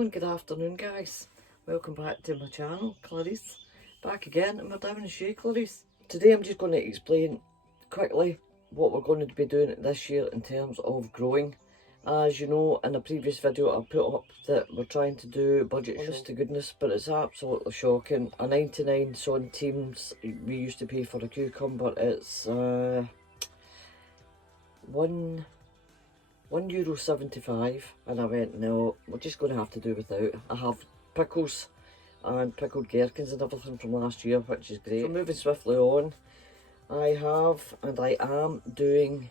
Hello and good afternoon guys. Welcome back to my channel, Clarice. Back again and we're down the shoe, Clarice. Today I'm just going to explain quickly what we're going to be doing this year in terms of growing. As you know, in a previous video I put up that we're trying to do budget shop. Honest to goodness, but it's absolutely shocking. A 99 centimes we used to pay for a cucumber, it's €1.75, and I went, no, we're just going to have to do without. I have pickles and pickled gherkins and everything from last year, which is great. So moving swiftly on, I am doing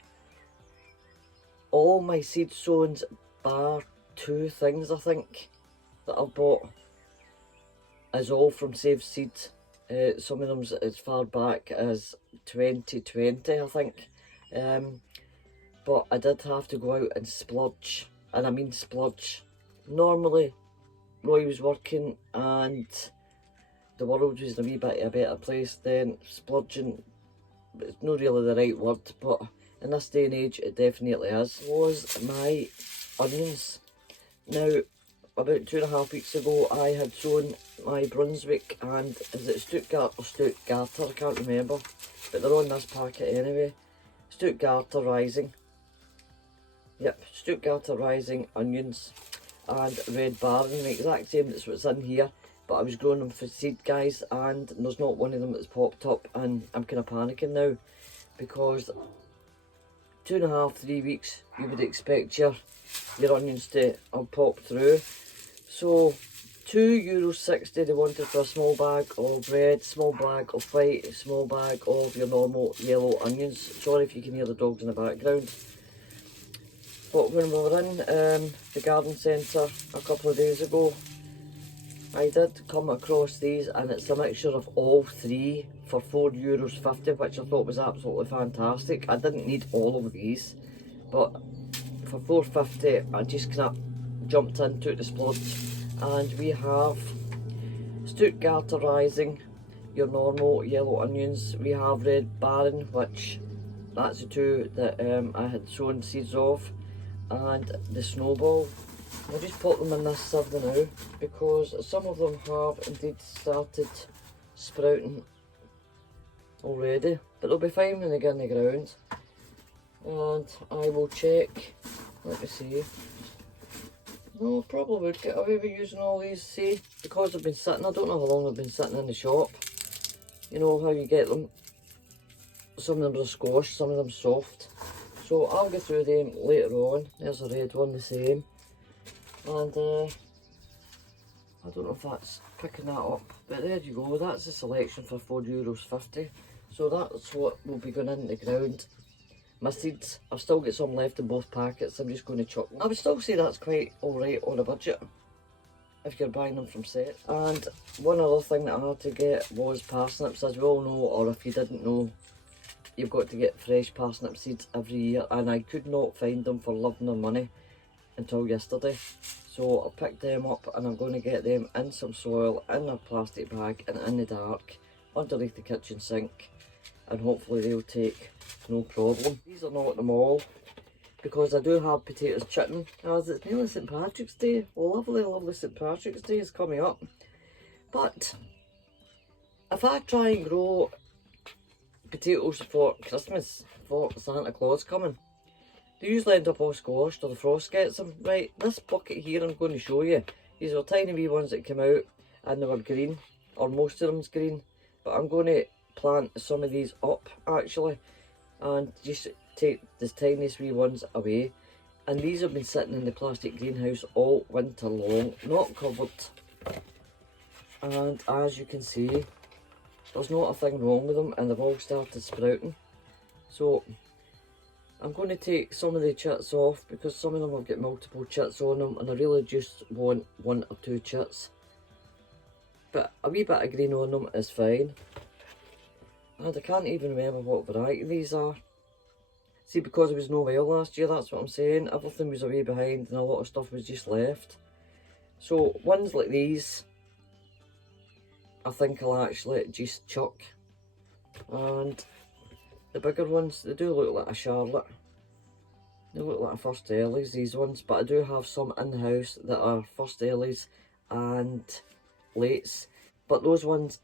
all my seed sowings bar two things I think that I've bought is all from Save Seeds. Some of them as far back as 2020 I think. But I did have to go out and splurge, and I mean splurge. Normally, Roy was working and the world was a wee bit a better place then. Splurging, it's not really the right word, but in this day and age it definitely is. Was my onions. Now, about 2.5 weeks ago I had sown my Brunswick and is it Stuttgart or Stuttgarter, I can't remember, but they're on this packet anyway. Stuttgarter Rising. Yep, Stuttgarter Rising onions and Red Baron, the exact same as what's in here, but I was growing them for seed guys and there's not one of them that's popped up, and I'm kind of panicking now because 2.5-3 weeks you would expect your onions to have popped through. So €2.60 they wanted for a small bag of red, small bag of white, small bag of your normal yellow onions. Sorry if you can hear the dogs in the background. But when we were in the garden centre a couple of days ago, I did come across these, and it's a mixture of all three for €4.50, which I thought was absolutely fantastic. I didn't need all of these, but for $4.50 I just kind of jumped into the splurge. And we have Stuttgarter Rising, your normal yellow onions. We have Red Baron, which that's the two that I had sown seeds of, and the Snowball. I'll just put them in this sieve now because some of them have indeed started sprouting already, but they'll be fine when they get in the ground. And I will check, let me see. No, probably would get away with using all these, see, because they've been sitting, I don't know how long they've been sitting in the shop. You know how you get them, some of them are squashed, some of them soft. So I'll go through them later on. There's a red one, the same. And I don't know if that's picking that up, but there you go, that's a selection for €4.50. So that's what will be going in the ground. My seeds, I've still got some left in both packets, I'm just going to chuck them. I would still say that's quite alright on a budget, if you're buying them from set. And one other thing that I had to get was parsnips, as we all know, or if you didn't know, you've got to get fresh parsnip seeds every year, and I could not find them for love nor money until yesterday. So I picked them up and I'm going to get them in some soil, in a plastic bag and in the dark, underneath the kitchen sink, and hopefully they'll take no problem. These are not at the mall because I do have potatoes chitin, as it's nearly St Patrick's Day. Lovely, lovely St Patrick's Day is coming up. But if I try and grow potatoes for Christmas, for Santa Claus coming, they usually end up all squashed or the frost gets them. Right, this bucket here I'm going to show you, these are tiny wee ones that came out and they were green, or most of them's green, but I'm going to plant some of these up actually and just take the tiniest wee ones away. And these have been sitting in the plastic greenhouse all winter long, not covered, and as you can see there's not a thing wrong with them and they've all started sprouting. So I'm going to take some of the chits off because some of them have got multiple chits on them and I really just want 1 or 2 chits. But a wee bit of green on them is fine. And I can't even remember what variety these are. See, because there was no well last year, that's what I'm saying. Everything was away behind and a lot of stuff was just left. So ones like these, I think I'll actually just chuck. And the bigger ones, they do look like a Charlotte. They look like first earlies, these ones, but I do have some in the house that are first earlies and lates. But those ones,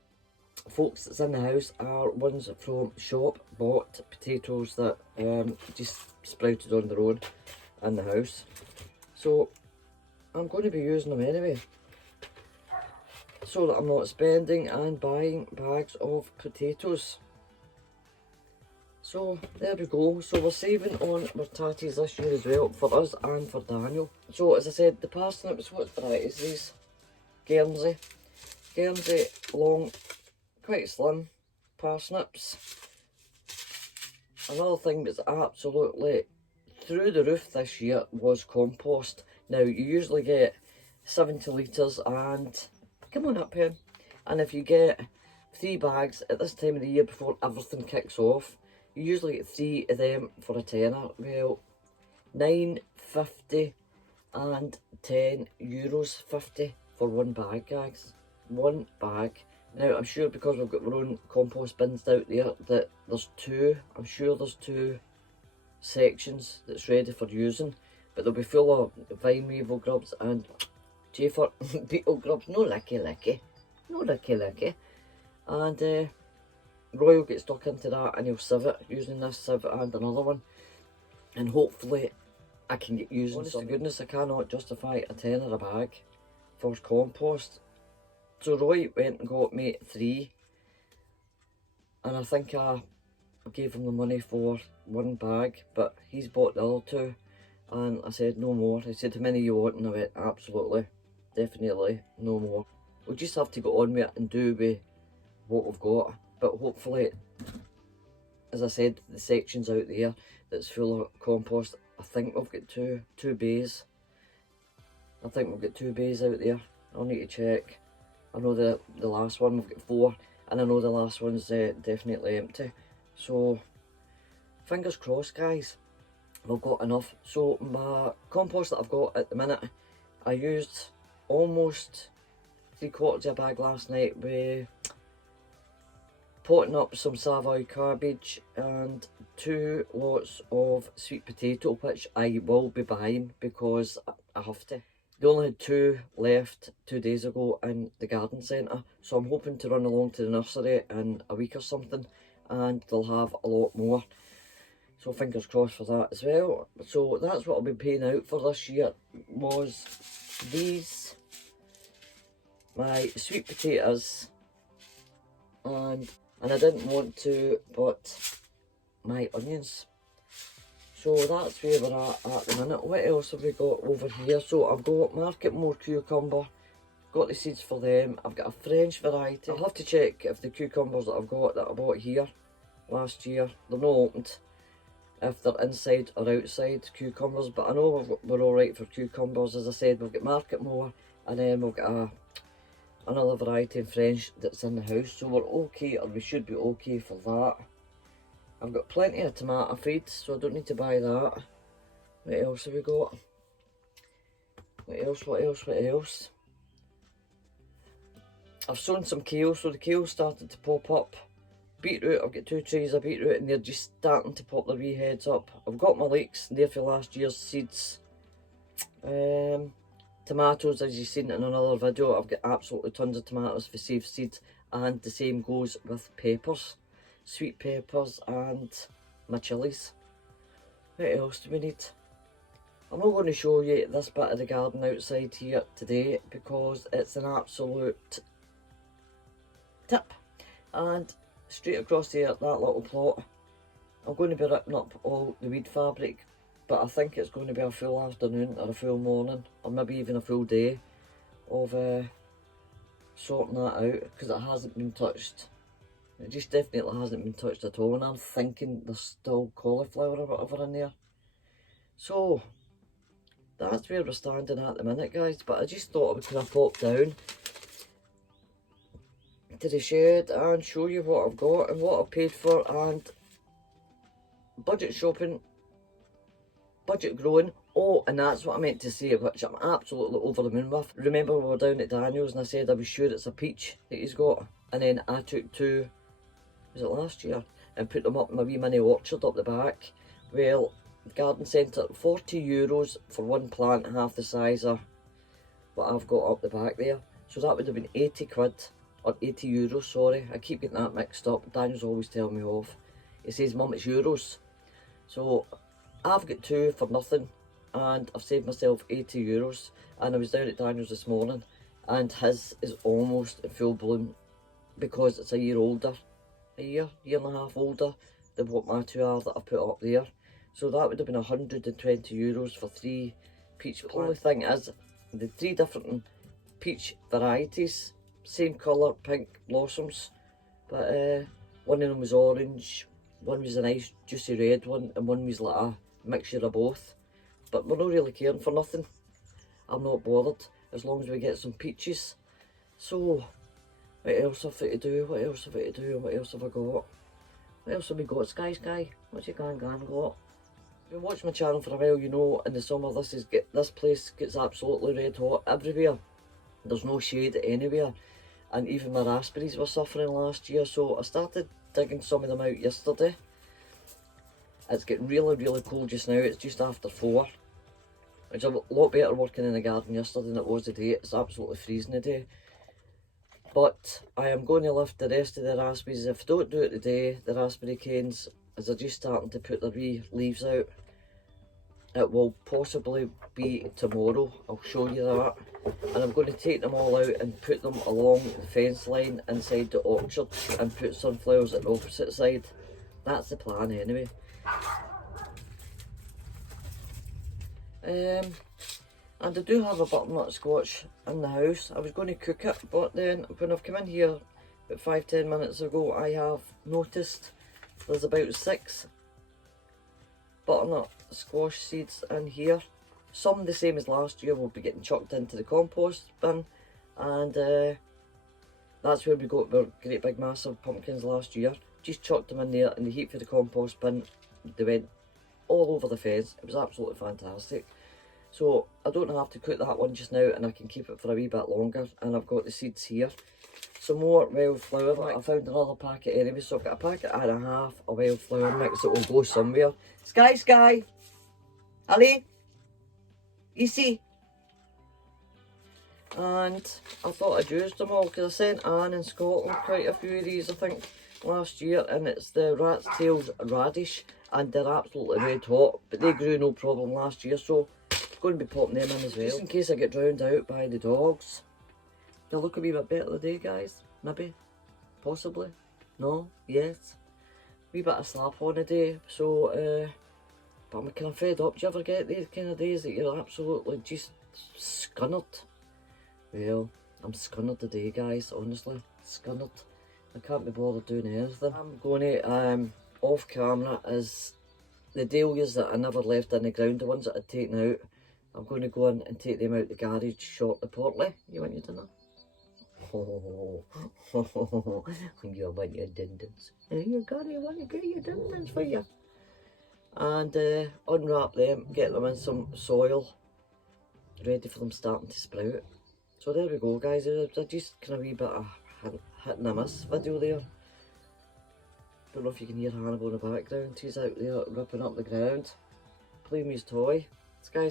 folks, that's in the house are ones from shop bought potatoes that just sprouted on their own in the house. So I'm going to be using them anyway, so that I'm not spending and buying bags of potatoes. So there we go. So we're saving on our tatties this year as well, for us and for Daniel. So as I said, the parsnips, what variety is these? Guernsey. Guernsey, long, quite slim parsnips. Another thing that's absolutely through the roof this year was compost. Now you usually get 70 litres and, come on up here, and if you get 3 bags at this time of the year before everything kicks off, you usually get 3 of them for a tenner. Well, €9.50 and €10.50 for 1 bag, guys. 1 bag. Now, I'm sure because we've got our own compost bins out there that there's 2, I'm sure there's 2 sections that's ready for using, but they'll be full of vine weevil grubs and Jafer beetle grubs. No licky, no licky. And Roy will get stuck into that and he'll sieve it using this sieve and another one, and hopefully I can get using some. Honest to goodness, I cannot justify a tenner a bag for compost. So Roy went and got me 3, and I think I gave him the money for 1 bag, but he's bought the other 2, and I said no more. He said, how many you want? And I went, absolutely, definitely no more. We'll just have to go on with it and do with what we've got. But hopefully, as I said, the sections out there that's full of compost, I think we've got two bays. I think we've got 2 bays out there. I'll need to check. I know the last one we've got 4, and I know the last one's definitely empty. So fingers crossed, guys, we've got enough. So my compost that I've got at the minute, I used almost 3/4 of a bag last night with potting up some Savoy cabbage and 2 lots of sweet potato, which I will be buying because I have to. They only had 2 left 2 days ago in the garden centre, so I'm hoping to run along to the nursery in a week or something and they'll have a lot more. So fingers crossed for that as well. So that's what I'll be paying out for this year, was these, my sweet potatoes, and I didn't want to, but my onions. So that's where we're at the minute. What else have we got over here? So I've got Market More cucumber, got the seeds for them. I've got a French variety. I'll have to check if the cucumbers that I've got that I bought here last year, they're not opened, if they're inside or outside cucumbers, but I know we're alright for cucumbers. As I said, we've got Market More, and then we've got another variety in French that's in the house, so we're okay, or we should be okay for that. I've got plenty of tomato feed, so I don't need to buy that. What else have we got? What else? I've sown some kale, so the kale started to pop up. Beetroot, I've got 2 trays of beetroot and they're just starting to pop their wee heads up. I've got my leeks there for last year's seeds. Tomatoes, as you've seen in another video, I've got absolutely tons of tomatoes for safe seeds, and the same goes with peppers. Sweet peppers and my chilies. What else do we need? I'm not going to show you this bit of the garden outside here today because it's an absolute tip. And straight across here, that little plot, I'm going to be ripping up all the weed fabric, but I think it's going to be a full afternoon or a full morning or maybe even a full day of sorting that out, because it hasn't been touched. It just definitely hasn't been touched at all, and I'm thinking there's still cauliflower or whatever in there. So that's where we're standing at the minute, guys. But I just thought I would kind of pop down to the shed and show you what I've got and what I've paid for, and budget shopping, budget growing. Oh, and that's what I meant to say, which I'm absolutely over the moon with. Remember, we were down at Daniel's and I said I was sure it's a peach that he's got, and then I took 2, was it last year, and put them up in my wee mini orchard up the back. Well, garden centre, €40 for one plant, half the size of what I've got up the back there. So that would have been 80 quid, or €80, sorry. I keep getting that mixed up. Daniel's always telling me off. He says, Mum, it's euros. So I've got two for nothing, and I've saved myself €80. And I was down at Daniel's this morning, and his is almost in full bloom because it's a year older, year and a half older than what my two are that I put up there. So that would have been €120 for 3 peach plants. The only thing is, the 3 different peach varieties, same colour, pink blossoms, but one of them was orange, one was a nice juicy red one, and one was like a mixture of both. But we're not really caring for nothing. I'm not bothered as long as we get some peaches. So what else have I to do? What else have I to do? What else have I got? What else have we got? Sky? What's your gang got? If you watch my channel for a while, you know in the summer this place gets absolutely red hot everywhere. There's no shade anywhere, and even my raspberries were suffering last year, so I started digging some of them out yesterday. It's getting really cold just now. It's just after 4. It's a lot better working in the garden yesterday than it was today. It's absolutely freezing today. But I am going to lift the rest of the raspberries. If I don't do it today, the raspberry canes, as they're just starting to put their wee leaves out, it will possibly be tomorrow. I'll show you that. And I'm going to take them all out and put them along the fence line inside the orchard and put sunflowers at the opposite side. That's the plan anyway. And I do have a butternut squash in the house. I was going to cook it, but then when I've come in here about 5-10 minutes ago, I have noticed there's about 6 butternut squash seeds in here. Some the same as last year will be getting chucked into the compost bin, and that's where we got our great big massive pumpkins last year. Just chucked them in there in the heat for the compost bin. They went all over the fence. It was absolutely fantastic. So I don't have to cook that one just now, and I can keep it for a wee bit longer. And I've got the seeds here. Some more wildflower mix. I found another packet anyway, so I've got a packet and a half of wildflower mix that will go somewhere. Sky! Ali? You see? And I thought I'd used them all because I sent Anne in Scotland quite a few of these, I think, last year, and it's the rat's tails radish, and they're absolutely red hot, but they grew no problem last year, so I'm going to be popping them in as well, just in case I get drowned out by the dogs. They'll look a wee bit better today, guys. Maybe, possibly, no, yes, wee bit of slap on a day. So but I'm kind of fed up. Do you ever get these kind of days that you're absolutely just scunnered? Well, I'm scunnered today, guys, honestly, scunnered. I can't be bothered doing anything. I'm going to, off camera, is the dahlias that I never left in the ground, the ones that I'd taken out. I'm going to go in and take them out the garage shortly. Portly, you want your dinner? Oh, you want your dindins. You want to get your dindins for you. And unwrap them, get them in some soil, ready for them starting to sprout. So there we go, guys. They're just kind of a wee bit of hit and a miss video there. Don't know if you can hear Hannibal in the background. He's out there ripping up the ground, playing with his toy. Sky.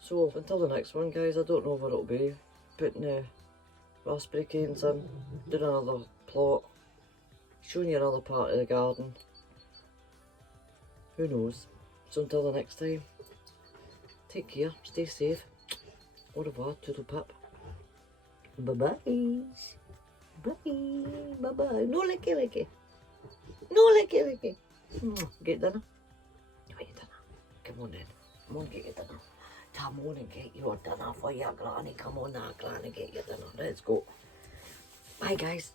So until the next one, guys, I don't know what it'll be. Putting the raspberry canes in, doing another plot, showing you another part of the garden. Who knows? So until the next time, take care, stay safe. Au revoir, toodle pip. Bye-bye. Bye. No licky. No licky. Get dinner. You want your dinner? Come on then. Come on, get your dinner. Come on and get your dinner for your granny. Come on now, granny, get your dinner. Let's go. Bye, guys.